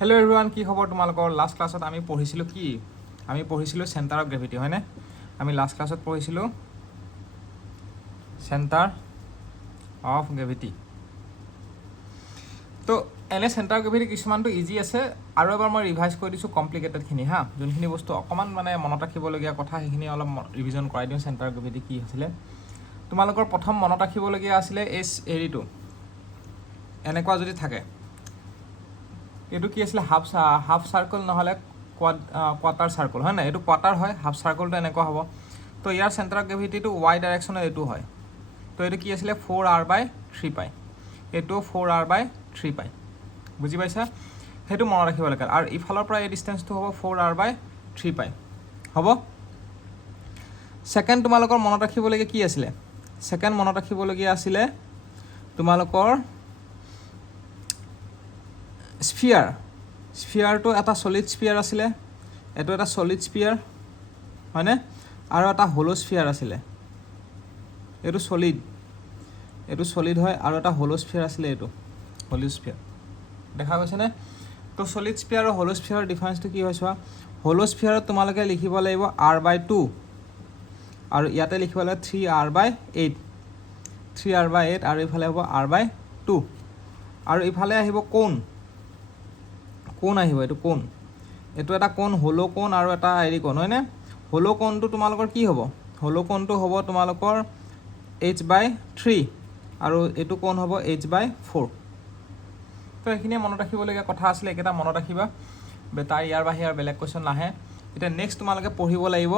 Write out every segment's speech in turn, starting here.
Hello' everyone, কি খবৰ তোমালোকৰ? লাষ্ট ক্লাছত আমি পঢ়িছিলোঁ চেণ্টাৰ অফ গ্ৰেভিটি, হয়নে? আমি লাষ্ট ক্লাছত পঢ়িছিলোঁ চেণ্টাৰ অফ গ্ৰেভিটি। তো এনে চেণ্টাৰ অফ গ্ৰেভিটি কিছুমানটো ইজি আছে, আৰু এবাৰ মই ৰিভাইজ কৰি দিছোঁ কমপ্লিকেটেডখিনি যোনখিনি বস্তু অকণমান মানে মনত ৰাখিবলগীয়া কথা সেইখিনি অলপ ৰিভিজন কৰাই দিওঁ। চেণ্টাৰ অফ গ্ৰেভিটি কি আছিলে তোমালোকৰ? প্ৰথম মনত ৰাখিবলগীয়া আছিলে হেৰিটো এনেকুৱা যদি থাকে, এইটো কি আছিলে? হাফ চাৰ্কল নহ'লে কোৱাৰ্টাৰ চাৰ্কল, হয় নাই? এইটো কোৱাৰ্টাৰ হয়, হাফ চাৰ্কলটো এনেকুৱা হ'ব। তো ইয়াৰ চেণ্টাৰ অফ গ্ৰেভিটিটো ৱাই ডাইৰেকশ্যনত এইটো হয়। তো এইটো কি আছিলে? 4r/3π। এইটো 4r/3π। বুজি পাইছা? সেইটো মনত ৰাখিব লাগে। আৰু ইফালৰ পৰা এই ডিষ্টেঞ্চটো হ'ব 4r/3π। হ'ব। ছেকেণ্ড তোমালোকৰ মনত ৰাখিবলগীয়া কি আছিলে? ছেকেণ্ড মনত ৰাখিবলগীয়া আছিলে তোমালোকৰ স্ফিয়াৰটো এটা ছলিড স্ফিয়াৰ আছিলে, এইটো এটা ছলিড স্ফিয়াৰ, হয়নে? আৰু এটা হলো স্ফিয়াৰ আছিলে, এইটো ছলিড হয়। আৰু এটা হলো স্ফিয়াৰ আছিলে, এইটো হলো স্ফিয়াৰ। দেখা গৈছেনে? তো ছলিড স্ফিয়াৰ আৰু হলো স্ফিয়াৰৰ ডিফাৰেঞ্চটো কি হয় চোৱা। হলো স্ফিয়াৰত তোমালোকে লিখিব লাগিব r/2, আৰু ইয়াতে লিখিব লাগিব 3r/8, 3r/8, আৰু ইফালে হ'ব r/2। আৰু ইফালে আহিব কোণ আহিব, এইটো কোণ, এইটো এটা কোণ, হলো কোণ আৰু এটা হেৰি কোণ, হয়নে? হলো কোণটো তোমালোকৰ কি হ'ব? হলো কোণটো হ'ব তোমালোকৰ h/3, আৰু এইটো কোণ হ'ব h/4। তো এইখিনিয়ে মনত ৰাখিবলগীয়া কথা আছিলে, এইকেইটা মনত ৰাখিবা। তাৰ ইয়াৰ বাহিৰে আৰু বেলেগ কুৱেশ্যন নাহে। এতিয়া নেক্সট তোমালোকে পঢ়িব লাগিব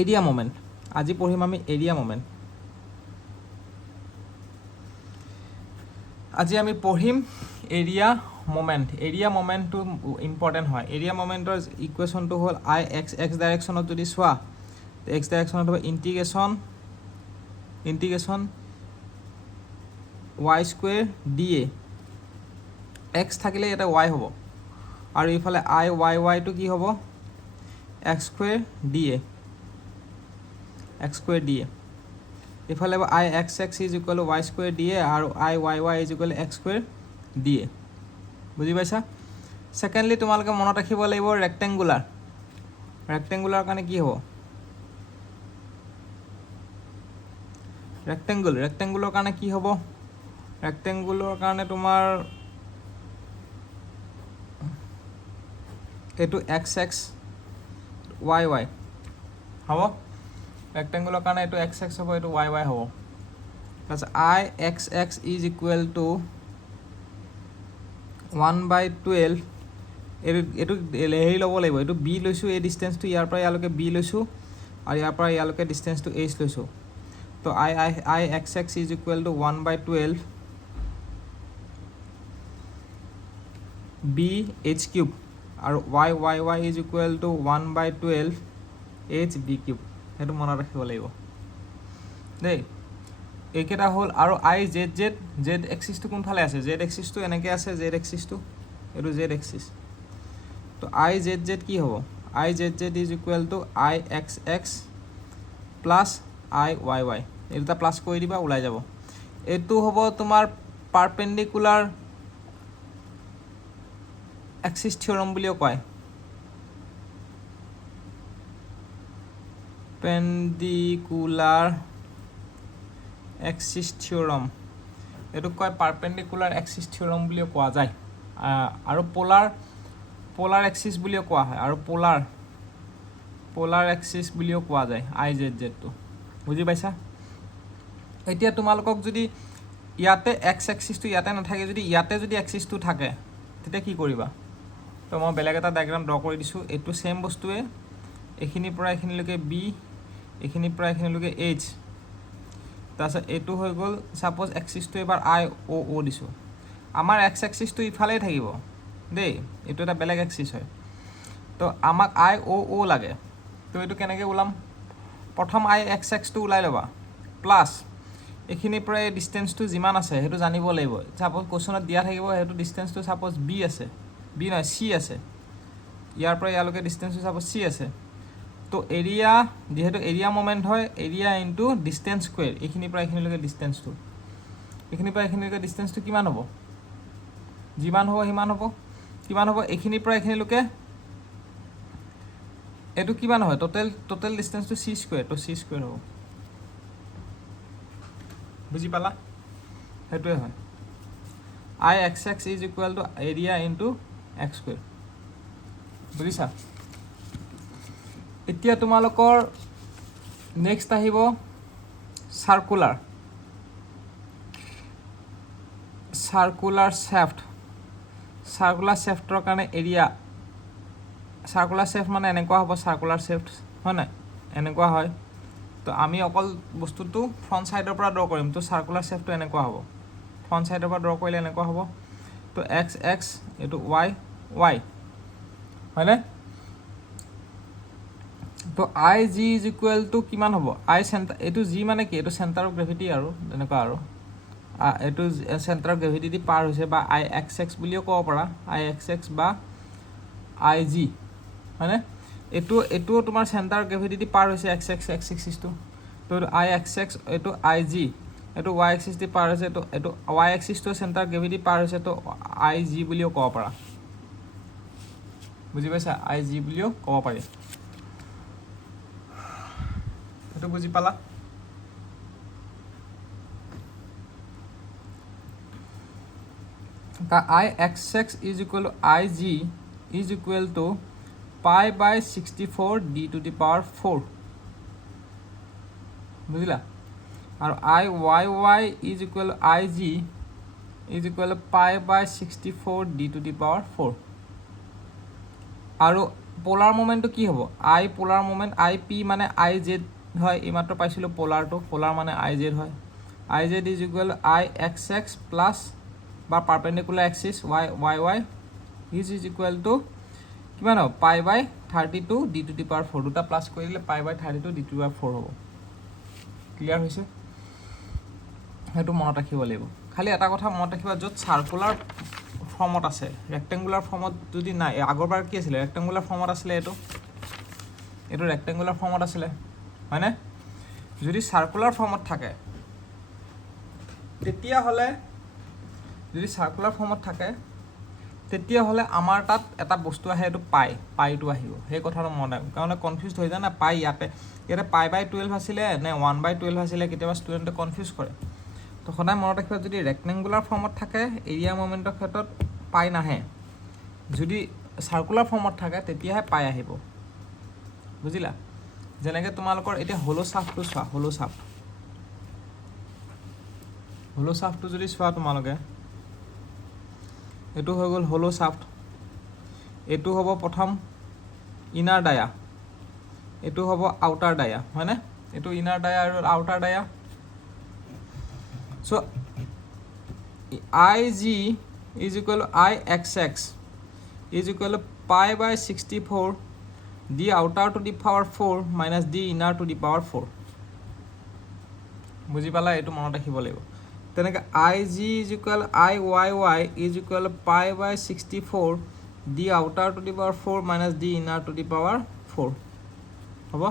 এৰিয়া মমেণ্ট। আজি পঢ়িম আমি এৰিয়া মমেণ্ট। আজি আমি পঢ়িম এৰিয়া মমেণ্টটো ইম্পৰ্টেণ্ট হয়। এৰিয়া মমেণ্টৰ ইকুৱেশ্যনটো হ'ল এক্স ডাইৰেকশ্যনত যদি চোৱা, এক্স ডাইৰেকশ্যনত হ'ব ইণ্টিগ্ৰেশ্যন y² dA। এক্স থাকিলে ইয়াতে y হ'ব, আৰু ইফালে ৱাইটো কি হ'ব? x² dA। ইফালে ix is equal two y² dA, আৰু iy is equal two x² dA। বুজি পাইছা? ছেকেণ্ডলি তোমালোকে মনত ৰাখিব লাগিব ৰেক্টেংগুলাৰ কাৰণে কি হ'ব? ৰেক্টেংগুলাৰ কাৰণে কি হ'ব? ৰেক্টেংগুলাৰ কাৰণে তোমাৰ এইটো x y হ'ব। ৰেক্টেংগুলাৰ কাৰণে এইটো x হ'ব, এইটো y হ'ব। তাৰপিছত ix ইজ ইকুৱেল টু 1/12। এইটো হেৰি ল'ব লাগিব, এইটো b লৈছোঁ, এই ডিষ্টেঞ্চটো ইয়াৰ পৰা ইয়ালৈকে b লৈছোঁ, আৰু ইয়াৰ পৰা ইয়ালৈকে ডিষ্টেঞ্চটো h লৈছোঁ। তো ix is equal two 1/12 bh³ আৰু y is equal two 1/12 hb³। সেইটো মনত ৰাখিব লাগিব দেই। এইকেইটা হ'ল। আৰু জেড এক্সিছটো কোনফালে আছে? জেড এক্সিছটো এনেকৈ আছে, জেড এক্সিছটো এইটো জেড এক্সিছ। তো জেড কি হ'ব? Z is equal two ix plus iy। এই দুটা প্লাছ কৰি দিবা, ওলাই যাব। এইটো হ'ব তোমাৰ পাৰপেণ্ডিকুলাৰ এক্সিছ থিয়ৰম বুলিও কয়। পেণ্ডিকুলাৰ এক্সিছ থিয়ৰম, এইটোক কয় পাৰপেণ্ডিকুলাৰ এক্সিছ থিয়ৰম বুলিও কোৱা যায়। আৰু পলাৰ এক্সিছ বুলিও কোৱা হয়, আৰু পলাৰ এক্সিছ বুলিও কোৱা যায় জেডটো। বুজি পাইছা? এতিয়া তোমালোকক যদি ইয়াতে এক্স এক্সিছটো ইয়াতে নাথাকে, যদি ইয়াতে যদি এক্সিছটো থাকে, তেতিয়া কি কৰিবা? তো মই বেলেগ এটা ডায়েগ্ৰাম ড্ৰ কৰি দিছোঁ। এইটো ছেইম বস্তুৱে, এইখিনিৰ পৰা এইখিনিলৈকে বি, এইখিনিৰ পৰা এইখিনিলৈকে এইচ। তাৰপিছত এইটো হৈ গ'ল, ছাপ'জ এক্সিছটো এইবাৰ IOO দিছোঁ। আমাৰ এক্স এক্সিছটো ইফালেই থাকিব দেই, এইটো এটা বেলেগ এক্সিছ হয়। তো আমাক IOO লাগে। তো এইটো কেনেকৈ ওলাম? প্ৰথম ixটো ওলাই ল'বা, প্লাছ এইখিনিৰ পৰা এই ডিষ্টেঞ্চটো যিমান আছে সেইটো জানিব লাগিব। ছাপ'জ কুৱেশ্যনত দিয়া থাকিব সেইটো ডিষ্টেঞ্চটো ছাপ'জ বি আছে, চি আছে, ইয়াৰ পৰা ইয়ালৈকে ডিষ্টেঞ্চটো ছাপ'জ চি আছে। তো এৰিয়া, যিহেতু এৰিয়া মমেণ্ট হয়, এৰিয়া ইনটু ডিষ্টেঞ্চ স্কুৱেৰ, এইখিনিৰ পৰা এইখিনিলৈকে ডিষ্টেঞ্চটো, এইখিনিৰ পৰা এইখিনিলৈকে ডিষ্টেঞ্চটো কিমান হ'ব? যিমান হ'ব সিমান হ'ব। কিমান হ'ব এইখিনিৰ পৰা এইখিনিলৈকে এইটো কিমান হয় টোটেল ডিষ্টেঞ্চটো c স্কয়াৰ তো c স্কয়াৰ হ'ব বুজি পালা হেতুৱে হয় Ixx is equal to area into x square বুজিছা এতিয়া তোমালোকৰ নেক্সট আহিব সাৰ্কুলাৰ শেফটৰ কাৰণে এৰিয়া সাৰ্কুলাৰ শেফট মানে এনেকুৱা হ'ব সাৰ্কুলাৰ শেফট হয় না এনেকুৱা হয় তো আমি অকল বস্তুটো ফ্ৰন্ট সাইডৰ পৰা ড্ৰ কৰিম তো সাৰ্কুলাৰ শেফটটো এনেকুৱা হ'ব ফ্ৰন্ট সাইডৰ পৰা ড্ৰ কৰিলে এনেকুৱা হ'ব তো এক্স এক্স এটো ওয়াই ওয়াই হয়নে তো I G is equal two কিমান হ'ব আই সেন্টাৰ এটো জি মানে কি এটো সেন্টাৰ অফ গ্ৰেভিটি আৰু এনেকুৱা আৰু এটো সেন্টাৰ অফ গ্ৰেভিটি দি পাৰ হৈছে বা আই এক্স এক্স বুলিও ক'ব পাৰা আই এক্স এক্স বা আই জি হয়নে এটো তোমাৰ সেন্টাৰ অফ গ্ৰেভিটি দি পাৰ হৈছে এক্স এক্স এক্স এক্সিসটো তো আই এক্স এক্স এটো আই জি এটো ওয়াই এক্সিস দি পাৰ হৈছে তো এটো ওয়াই এক্সিসটো সেন্টাৰ গ্ৰেভিটি পাৰ হৈছে তো আই জি বুলিও ক'ব পাৰা বুজি পাইছা আই জি বুলিও ক'ব পাৰি এটো বুজি পালা I xx is equal to Ig is equal to pi by 64 d to the power 4 বুঝলা আর Iyy is equal to Ig is equal to pi by 64 d to the power 4 আৰু polar মোমেন্টটো কি হ'ব I পোলাৰ মোমেন্ট Ip মানে Iz হয় ইমাত্ৰ পাইছিলো পোলাৰটো polar মানে Iz হয় Iz is equal to Ixx plus বা perpendicular axis y is equal to কিমান হ'ব pi by 32 d to the power 4 দুটা প্লাস কৰিলে pi by 32 d to the power 4 হ'ব ক্লিয়াৰ হৈছে হেতু মনত ৰাখিব লাগিব খালি এটা কথা মনত ৰাখিবা যত সাৰ্কুলাৰ ফৰ্মত আছে ৰেক্টেঙ্গুলাৰ ফৰ্মত যদি নাই আগৰবাৰ কি আছিল রেক্টেঙ্গুলার ফর্মত আছিল এটো রেক্টেঙ্গুলার ফর্মত আছিল হয়নে যদি সার্কুলার ফর্মত থাকে তেতিয়া হলে যদি সার্কুলার ফর্মত থাকে তেতিয়া হলে আমাৰ তাত এটা বস্তু আহে এটো পাইটো আহিব সেই কথাটো মনে কাৰণ কনফিউজ হৈ যায় না পাই ইয়াতে পাই বাই 12 আছিল নে 1/12 আছিল কেতিয়াবা ষ্টুডেন্টে কনফিউজ কৰে তো সদায় মনত ৰাখিবা যদি ৰেক্টেঙ্গুলাৰ ফৰ্মত থাকে এৰিয়া মোমেন্টৰ ক্ষেত্ৰত পাই নাহে যদি সাৰ্কুলাৰ ফৰ্মত থাকে তেতিয়াহে পাই আহিব বুজিলা যেনেকৈ তোমালোকৰ এতিয়া হলো শাফ্টটো চোৱা হলো শাফ্টটো যদি চোৱা তোমালোকে এটো হৈ গল হলো শাফ্ট এটো হ'ব প্ৰথম ইনাৰ ডায়া এটো হ'ব আউটাৰ ডায়া হয়নে এটো ইনাৰ ডায়া আৰু outer dia so Ig is equal to Ixx is equal to pi by 64 d outer to the power 4 minus d inner to the power 4 বুজি পালা এটো মনত ৰাখিব লাগিব তেনেকৈ Ig is equal Iyy is equal to pi by 64 d outer to the power 4 minus d inner to the power 4 হ'ব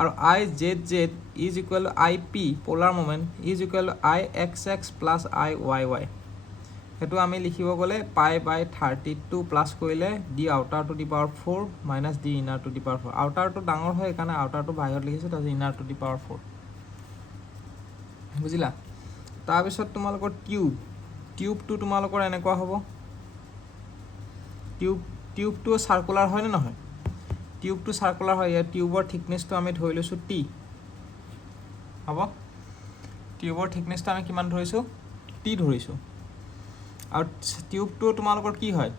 আৰু Izz is equal to Ip polar moment is equal to Ixx plus Iyy হেতু আমি লিখিব গলে pi by 32 plus কৰিলে d outer to the power 4 minus d inner to the power 4 outer to ডাঙৰ হয় কাৰণে outer to বাহিৰত লিখিছো তাৰ inner to the power 4 বুজিলা তাৰ পিছত তোমালোকৰ টিউবটো তোমালোকৰ এনেকুৱা হ'ব টিউবটো সাৰ্কুলাৰ হয় না নহয় টিউবটো সাৰ্কুলাৰ হয় ইয়াৰ টিউবৰ থিকনেসটো আমি ধৰি লৈছো t হ'ব টিউবৰ থিকনেসটো আমি কিমান ধৰিছো t ধৰিছো আৰু টিউবটো তোমালোকৰ কি হয়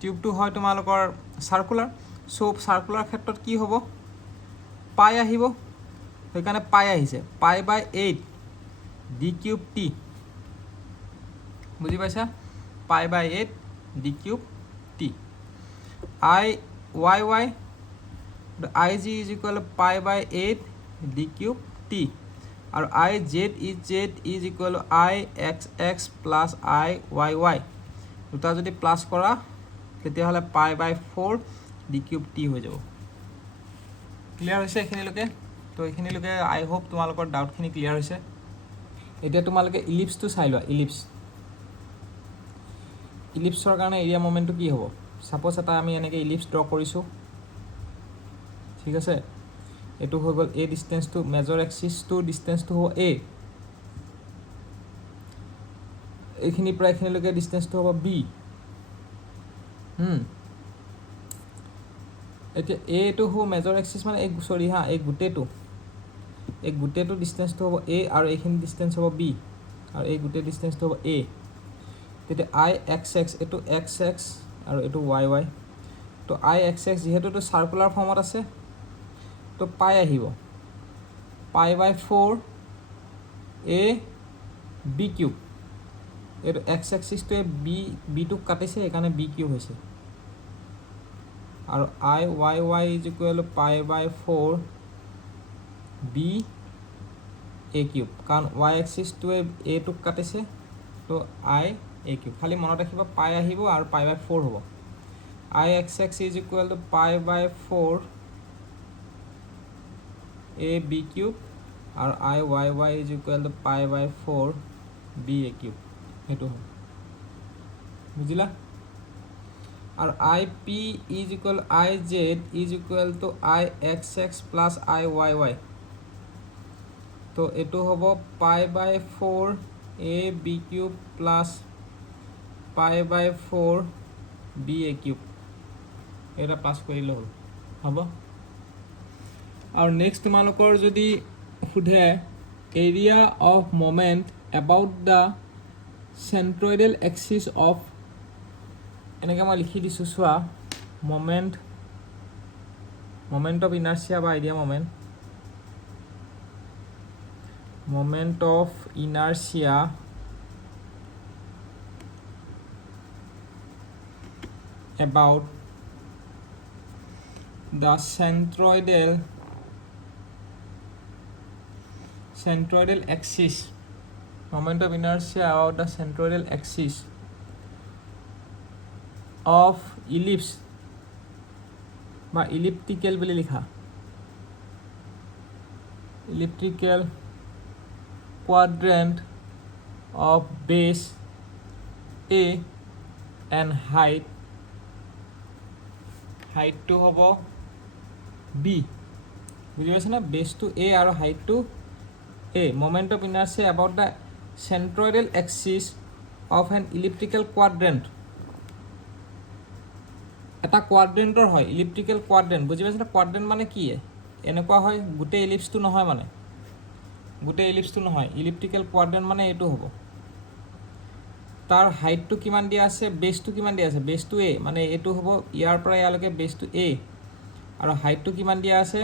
টিউবটো হয় তোমালোকৰ সাৰ্কুলাৰ সো সাৰ্কুলাৰ ক্ষেত্ৰত কি হ'ব পাই আহিব সেইকাৰণে পাই আহিছে pi by 8 d cube t বুজি পাইছা pi by 8 d cube t Iyy Ig is equal to pi by 8 d cube t আৰু Izz is equal to Ixx plus Iyy দুটা যদি প্লাস কৰা তেতিয়া হলে pi by 4 d cube t হৈ যাব ক্লিয়াৰ হৈছে এখিনিলৈকে তো এখিনিলৈকে আই হোপ তোমালোকৰ ডাউটখিনি ক্লিয়াৰ হৈছে এতিয়া তোমালোকে ইলিপ্সটো চাই লোৱা ইলিপ্সৰ কাৰণে এৰিয়া মোমেণ্টটো কি হ'ব সাপোজ এটা আমি এনেকৈ ইলিপ্স ড্ৰ কৰিছোঁ ঠিক আছে এইটো হৈ গ'ল এ ডিষ্টেঞ্চটো মেজৰ এক্সিছটো ডিষ্টেঞ্চটো হ'ব এ এইখিনিৰ পৰা এইখিনিলৈকে ডিষ্টেঞ্চটো হ'ব বি এতিয়া এটো হ'ব মেজৰ এক্সিছ মানে এই সৰি হা এই গোটেইটো ডিষ্টেঞ্চটো হ'ব এ আৰু এইখিনি ডিষ্টেঞ্চ হ'ব বি আৰু এই গোটেই ডিষ্টেঞ্চটো হ'ব এ তেতিয়া আই এক্স এক্স এইটো এক্স এক্স আৰু এইটো ৱাই ৱাই তো আই এক্স এক্স যিহেতু এইটো চাৰ্কুলাৰ ফৰ্মত আছে তো পাই আহিব pi by 4 A B cube এইটো এক্স এক্সিছটোৱে বিটোক কাটিছে সেইকাৰণে বি কিউব হৈছে আৰু I Y Y is equal pi by 4 B A cube কাৰণ ৱাই এক্সিছটোৱে এটোক কাটিছে তো আই এ কিউব খালি মনত ৰাখিব পাই আহিব আৰু পাই বাই 4 হ'ব I x x is equal to pi by 4 A B cube আৰু I Y Y is equal to pi by 4 B A cube সেইটো হয় বুজিলা আৰু I P is equal I Z is equal to I x x plus I Y y তো এইটো হ'ব pi by 4 A B cube plus pi by 4 B A cube এটা plus কৰিলে হ'ল হ'ব আৰু নেক্সট তোমালোকৰ যদি সোধে area of moment about the centroidal axis of এনেকৈ মই লিখি দিছোঁ চোৱা মোমেণ্ট অফ ইনাৰ্চিয়া বা area moment of inertia about the centroidal axis moment of inertia about the centroidal axis of ellipse বা elliptical বুলি লিখা elliptical quadrant of base A and height to হ'ব B বুজি পাইছে না বেস টু A আৰু height to A moment of inertia about the centroidal axis of an elliptical quadrant এটা কোৱাড্ৰেণ্টৰ হয় ইলিপ্টিকেল কোৱাড্ৰেণ্ট বুজি পাইছে না কোৱাড্ৰেণ্ট মানে কি এনেকুৱা হয় গোটেই ইলিপ্সটো নহয় মানে গোটেই ইলিপ্সটো নহয় ইলিপ্টিকেল কোৱাড্ৰেণ্ট মানে এইটো হ'ব তাৰ হাইটটো কিমান দিয়া আছে বেসটো কিমান দিয়া আছে বেসটো এ মানে এইটো হ'ব ইয়াৰ পৰা ইয়ালৈকে বেসটো এ আৰু হাইটটো কিমান দিয়া আছে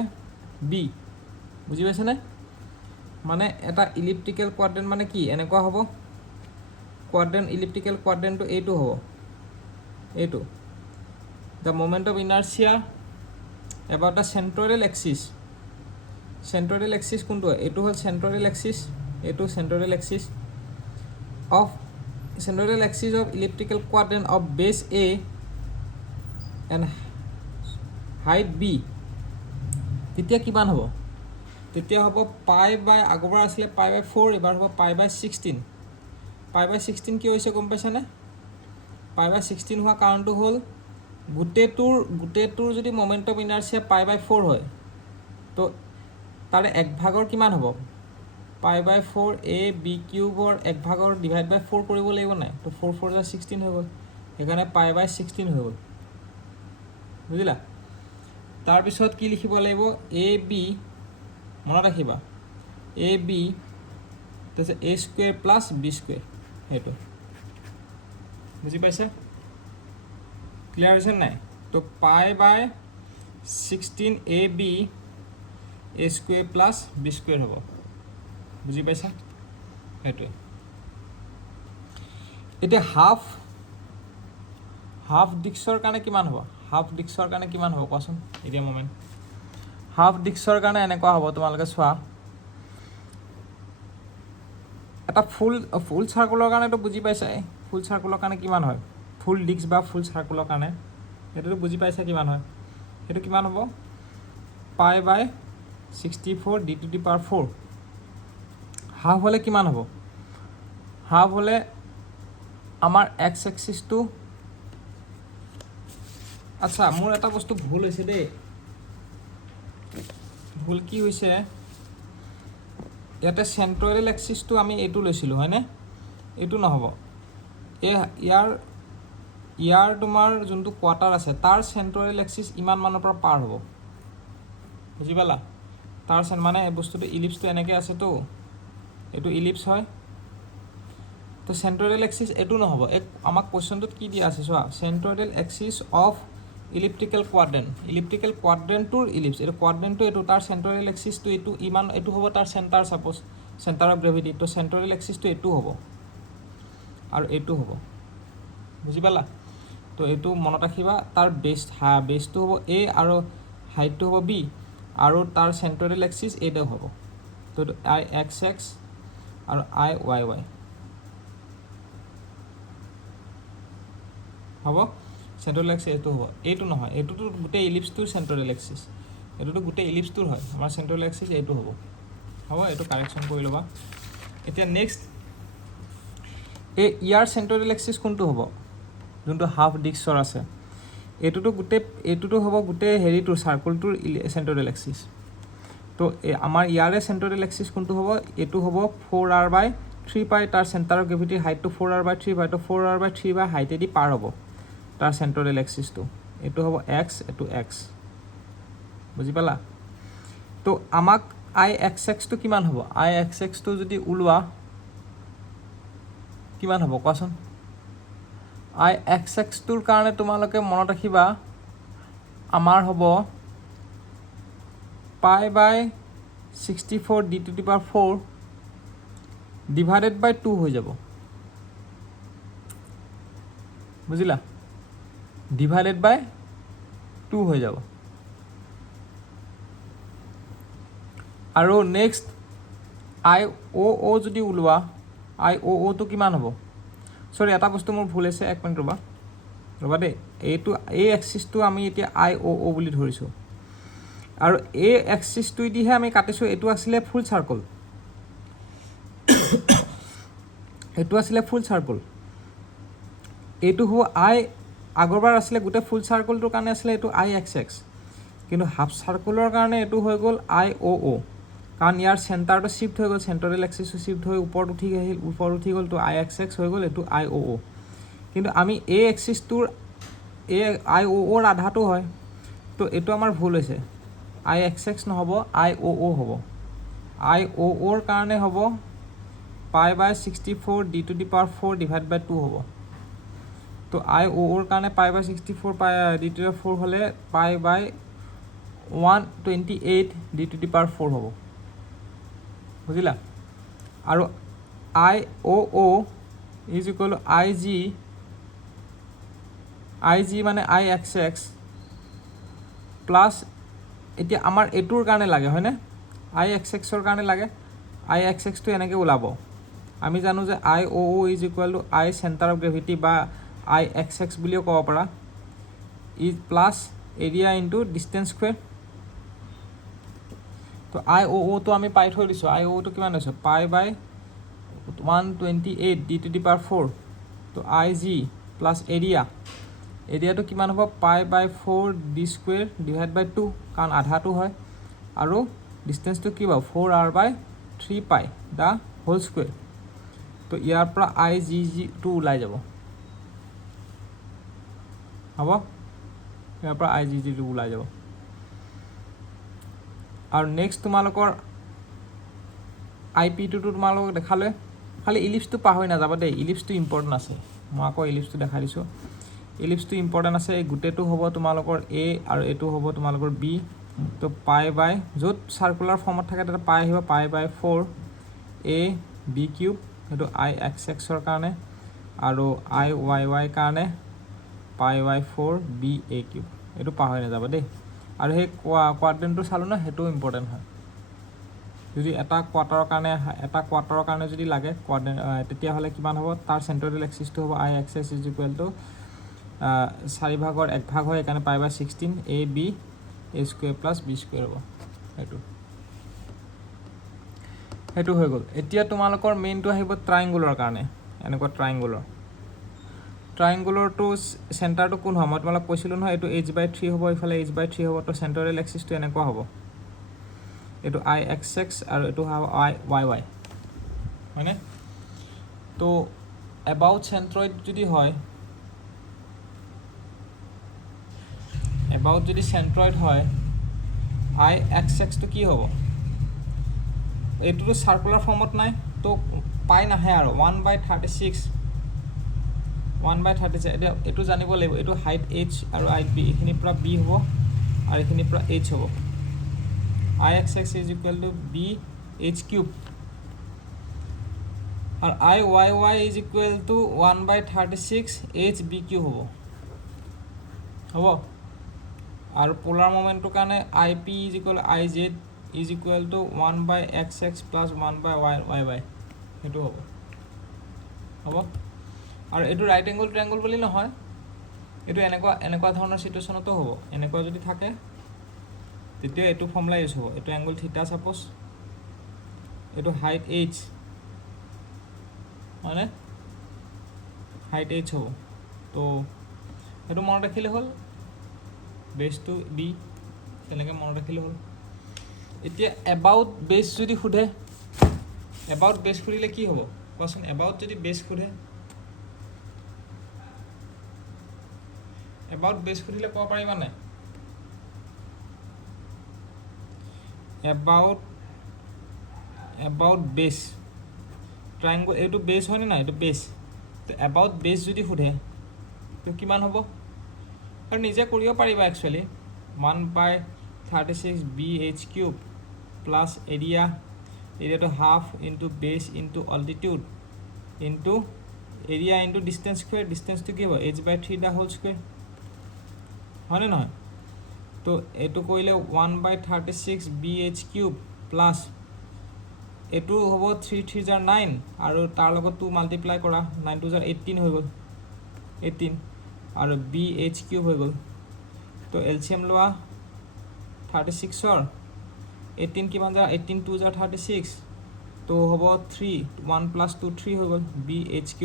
বি বুজি পাইছে নে মানে এটা ইলিপ্টিকেল কোৱাড্ৰেণ্ট মানে কি এনেকুৱা হ'ব কোৱাড্ৰেণ্ট ইলিপ্টিকেল কোৱাড্ৰেণ্টটো এইটো হ'ব এইটো the moment of inertia about the centroidal axis কোনটো এইটো হ'ল centroidal axis এইটো centroidal axis of elliptical quadrant of base A and height B তেতিয়া কিমান হ'ব তেতিয়া হ'ব পাই বাই আগৰবাৰ আছিলে পাই বাই 4 এবাৰ হ'ব পাই বাই 16 পাই বাই 16 কি হৈছে গম পাইছানে পাই বাই 16 হোৱা কাৰণটো হ'ল গোটেইটোৰ যদি মোমেণ্ট অফ ইনাৰ্চিয়া পাই বাই 4 হয় তো তাৰে এক ভাগৰ কিমান হ'ব পাই বাই 4 এ বি কিউবৰ এক ভাগৰ ডিভাইড বাই 4 কৰিব লাগিব নাই তো 4 4 যা 16 হৈ গ'ল সেইকাৰণে পাই বাই 16 হৈ গ'ল বুজিলা তাৰপিছত কি লিখিব লাগিব এ বি মনত ৰাখিবা এ বি তাৰপিছত A square plus B square সেইটো বুজি পাইছে ক্লিয়াৰ হৈছে নাই তো pi by 16 A B A square plus B square হ'ব বুজি পাইছা সেইটোৱে এতিয়া হাফ ডিস্কৰ কাৰণে কিমান হ'ব হাফ ডিস্কৰ কাৰণে কিমান হ'ব কোৱাচোন এতিয়া মোমেণ্ট হাফ ডিস্কৰ কাৰণে এনেকুৱা হ'ব তোমালোকে চোৱা এটা ফুল চাৰ্কুলৰ কাৰণেতো বুজি পাইছাই ফুল চাৰ্কুলৰ কাৰণে কিমান হয় ফুল ডিস্ক বা ফুল চাৰ্কুলৰ কাৰণে সেইটোতো বুজি পাইছা কিমান হয় সেইটো কিমান হ'ব pi by 64 D to the power 4 half হ'লে কিমান হ'ব হাফ হ'লে আমাৰ এক্স এক্সিছটো আচ্ছা মোৰ এটা বস্তু ভুল হৈছে দেই ভুল কি হৈছে ইয়াতে চেণ্ট্ৰয়েল এক্সিছটো আমি এইটো লৈছিলোঁ হয়নে এইটো নহ'ব ইয়াৰ তোমাৰ যোনটো কোৱাৰ্টাৰ আছে তাৰ চেণ্ট্ৰয়েল এক্সিছ ইমান মানৰ পৰা পাৰ হ'ব বুজি পালা তাৰ মানে এই বস্তুটো ইলিপ্সটো এনেকৈ আছেতো এইটো ইলিপ্স হয় তো চেণ্ট্ৰয়েল এক্সিছ এইটো নহ'ব আমাক কুৱেশ্যনটোত কি দিয়া আছে চোৱা চেণ্ট্ৰয়েল এক্সিছ অফ ইলিপ্টিকেল কোৱাড্ৰেণ্টটোৰ ইলিপ্স এইটো কোৱাড্ৰেণ্টটো এইটো তাৰ চেণ্ট্ৰয়েল এক্সিছটো এইটো হ'ব তাৰ centre suppose centre of gravity তো চেণ্ট্ৰয়েল এক্সিছটো এইটো হ'ব আৰু এইটো হ'ব বুজি পালা তো এইটো মনত ৰাখিবা তাৰ বেছটো হ'ব এ আৰু হাইটটো হ'ব বি আৰু তাৰ চেণ্ট্ৰয়েল এক্সিছ এইটো হ'ব তো এইটো আই এক্স এক্স আৰু আই ৱাই ৱাই হ'ব চেণ্ট্ৰয়েল এক্সিছ এইটো হ'ব এইটো নহয় এইটোতো গোটেই ইলিপ্সটোৰ চেণ্ট্ৰয়েল এক্সিছ এইটোতো গোটেই ইলিপ্সটোৰ হয় আমাৰ চেণ্ট্ৰয়েল এক্সিছ এইটো হ'ব এইটো কাৰেকশ্যন কৰি ল'বা এতিয়া নেক্সট ইয়াৰ চেণ্ট্ৰয়েল এক্সিছ কোনটো হ'ব যোনটো হাফ ডিস্কৰ আছে এইটোতো হ'ব গোটেই হেৰিটোৰ চাৰ্কলটোৰ চেণ্ট্ৰয়েল এক্সিছ তো আমাৰ ইয়াৰে চেণ্ট্ৰয়েল এক্সিছ কোনটো হ'ব এইটো হ'ব 4r/3π তাৰ চেণ্টাৰ অফ গ্ৰেভিটিৰ হাইটটো 4r/3π তো 4r/3 হাইটেদি পাৰ হ'ব তাৰ চেণ্ট্ৰয়েল এক্সিছটো এইটো হ'ব এক্স এইটো এক্স বুজি পালা তো আমাক আই এক্স এক্সটো কিমান হ'ব আই এক্স এক্সটো যদি ওলোৱা কিমান হ'ব কোৱাচোন আই এক্স এক্সটোৰ কাৰণে তোমালোকে মনত ৰাখিবা আমাৰ হ'ব π/64 d⁴ ডিভাইডেড বাই 2 হৈ যাব বুজিলা ডিভাইডেড বাই 2 হৈ যাব আৰু নেক্সট আই অ' যদি ওলোৱা আই অ'টো কিমান হ'ব সৰি এটা বস্তু মোৰ ভুল হৈছে এক মিনিট ৰ'বা দেই এই এক্সিছটো আমি এতিয়া আই অ' বুলি ধৰিছোঁ আৰু এই এক্সিছটোৱেদিহে আমি কাটিছোঁ এইটো আছিলে ফুল চাৰ্কল এইটো হ'ব আই আগৰবাৰ আছিলে গোটেই ফুল চাৰ্কলটোৰ কাৰণে আছিলে এইটো আই এক্স এক্স কিন্তু হাফ চাৰ্কলৰ কাৰণে এইটো হৈ গ'ল আই অ' কাৰণ ইয়াৰ চেণ্টাৰটো শ্বিফ্ট হৈ গ'ল চেণ্ট্ৰয়েল এক্সিছটো শ্বিফ্ট হৈ ওপৰত উঠি গ'ল তো আই এক্স এক্স হৈ গ'ল এইটো আই অ' কিন্তু আমি এই এক্সিছটোৰ আই অ'ৰ আধাটো হয় তো এইটো আমাৰ ভুল হৈছে আই এক্স এক্স নহ'ব আই অ' হ'ব আই অ'ৰ কাৰণে হ'ব π/64 d⁴ ডিভাইড বাই 2 হ'ব তো আই অ'ৰ কাৰণে π/64 d⁴ হ'লে π/128 d⁴ হ'ব বুজিলা আৰু I O' is equal to I G মানে আই এক্স এক্স প্লাছ এতিয়া আমাৰ এইটোৰ কাৰণে লাগে হয়নে আই এক্স এক্সৰ কাৰণে লাগে আই এক্স এক্সটো এনেকৈ ওলাব আমি জানো যে I O' is equal to I centre of gravity বা আই এক্স এক্স বুলিও ক'ব পাৰা plus area into distance square তো আই অ'টো আমি পাই থৈ দিছোঁ আই অ'টো কিমান হৈছে π/128 d⁴ তো আই জি প্লাছ এৰিয়াটো কিমান হ'ব π/4 d² ডিভাইড বাই 2 কাৰণ আধাটো হয় আৰু ডিষ্টেঞ্চটো কি হ'ব 4r/3π দা হোল স্কুৱেৰ তো ইয়াৰ পৰা আই জি ওলাই যাব হ'ব ইয়াৰ পৰা আই জি ওলাই যাব আৰু নেক্সট তোমালোকৰ আই পিটোতো তোমালোকক দেখালে খালি ইলিপ্সটো পাহৰি নাযাবা দেই ইলিপ্সটো ইম্পৰ্টেণ্ট আছে মই আকৌ ইলিপ্সটো দেখাই দিছোঁ ইলিপ্সটো ইম্পৰ্টেণ্ট আছে এই গোটেইটো হ'ব তোমালোকৰ এ আৰু এইটো হ'ব তোমালোকৰ বি তো π/, য'ত চাৰ্কুলাৰ ফৰ্মত থাকে তাতে পাই আহিব π/4 এ বি কিউব সেইটো আই এক্স এক্সৰ কাৰণে আৰু আই ৱাই ৱাই কাৰণে π/4 বি এ কিউব এইটো পাহৰি নাযাবা দেই আৰু সেই কোৱাড্ৰেণ্টটো চালোঁ ন সেইটোও ইম্পৰ্টেণ্ট হয় যদি এটা কোৱাৰ্টাৰৰ কাৰণে যদি লাগে তেতিয়াহ'লে কিমান হ'ব তাৰ চেণ্ট্ৰয়েল এক্সিছটো হ'ব I x x is equal to 4/1 হয় সেইকাৰণে π/16 a B A square plus B square হ'ব সেইটো হৈ গ'ল এতিয়া তোমালোকৰ মেইনটো আহিব ট্ৰাইংগুলৰ কাৰণে এনেকুৱা ট্ৰাইংগুলৰটো চেণ্টাৰটো কোন হয় মই তোমালোক কৈছিলোঁ নহয় এইটো h/3 হ'ব ইফালে h/3 হ'ব তো চেণ্ট্ৰেল এক্সিছটো এনেকুৱা হ'ব এইটো IXX আৰু এইটো হ'ব IYY হয়নে তো এবাউট চেণ্ট্ৰইড যদি হয় এবাউট যদি চেণ্ট্ৰইড হয় IXXটো কি হ'ব এইটোতো চাৰ্কুলাৰ ফৰ্মত নাই তো পাই নাহে আৰু 1/36 1/36 এইটো জানিব লাগিব এইটো হাইট h আৰু হাইট b এইখিনিৰ পৰা b হ'ব আৰু এইখিনিৰ পৰা h হ'ব IXX is equal to BH³ আৰু IYY is equal to 1/36 HB³ হ'ব আৰু পোলাৰ মোমেণ্টৰ কাৰণে IP is equal to IZ is equal to 1/XX plus 1/YY সেইটো হ'ব আৰু এইটো ৰাইট এংগল ট্ৰাইংগল বুলি নহয় এইটো এনেকুৱা ধৰণৰ চিটুৱেশ্যনতো হ'ব এনেকুৱা যদি থাকে তেতিয়া এইটো ফৰ্মুলা ইউজ হ'ব এইটো এংগল থিটা সাপোজ এইটো হাইট h মানে হাইট h হ'ব তো এইটো মনত ৰাখিলে হ'ল বেছটো b তেনেকৈ মনত ৰাখিলে হ'ল এতিয়া এবাউট বেছ যদি সোধে এবাউট বেছ সুধিলে কি হ'ব কোৱাচোন এবাউট যদি বেছ সোধে এবাউট বেছ সুধিলে ক'ব পাৰিবা নাই এবাউট বেছ ট্ৰাইংগল এইটো বেছ হয়নে নাই এইটো বেছ তো এবাউট বেছ যদি সোধে তো কিমান হ'ব আৰু নিজে কৰিব পাৰিবা একচুৱেলি 1/36 BH³ প্লাছ এৰিয়াটো half into base into altitude into area into distance square ডিষ্টেঞ্চটো কি হ'ব h/3 দা হোল স্কুৱেৰ হয়নে নহয় তো এইটো কৰিলে 1/36 BH³ প্লাছ এইটো হ'ব 3 3 জাৰ 9 আৰু তাৰ লগত 2 মাল্টিপ্লাই কৰা 9 2 জাৰ 18 হৈ গ'ল 18 আৰু BH³ হৈ গ'ল তো এলচিএম লোৱা 36ৰ 18 কিমান জাৰ 18 2 জাৰ 36 তো হ'ব 3 1 + 2 3 হৈ গ'ল BH³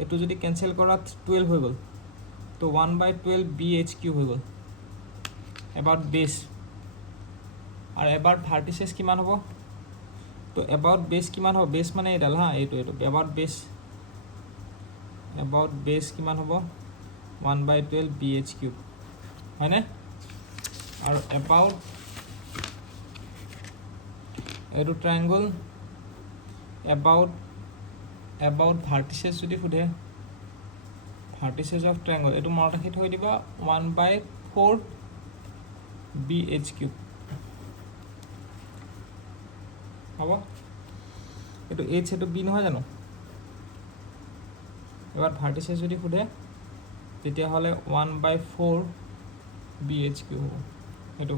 এইটো যদি কেনচেল কৰা 12 হৈ গ'ল তো 1/12 BH³ হৈ গ'ল এবাউট বেছ আৰু এবাউট ভাৰ্টিচেছ কিমান হ'ব তো এবাউট বেছ কিমান হ'ব বেছ মানে এইডাল হা এইটো এবাউট বেছ কিমান হ'ব 1/12 BH³ হয়নে আৰু এবাউট এইটো ট্ৰাইংগল এবাউট ভাৰ্টিচেছ যদি সোধে ভাৰ্টিচেছ অফ ট্ৰাইংগল এইটো মনত ৰাখি থৈ দিবা 1/4 BH³ হ'ব এইটো h এইটো b নহয় জানো এবাৰ ভাৰ্টিচেছ যদি সোধে তেতিয়াহ'লে 1/4 BH³ হ'ব সেইটো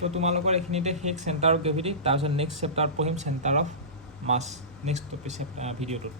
তো তোমালোকৰ এইখিনিতে শেষ চেণ্টাৰ অফ গ্ৰেভিটি তাৰপিছত নেক্সট চেপ্টাৰত পঢ়িম চেণ্টাৰ অফ মাছ নেক্সট ভিডিঅ'টোত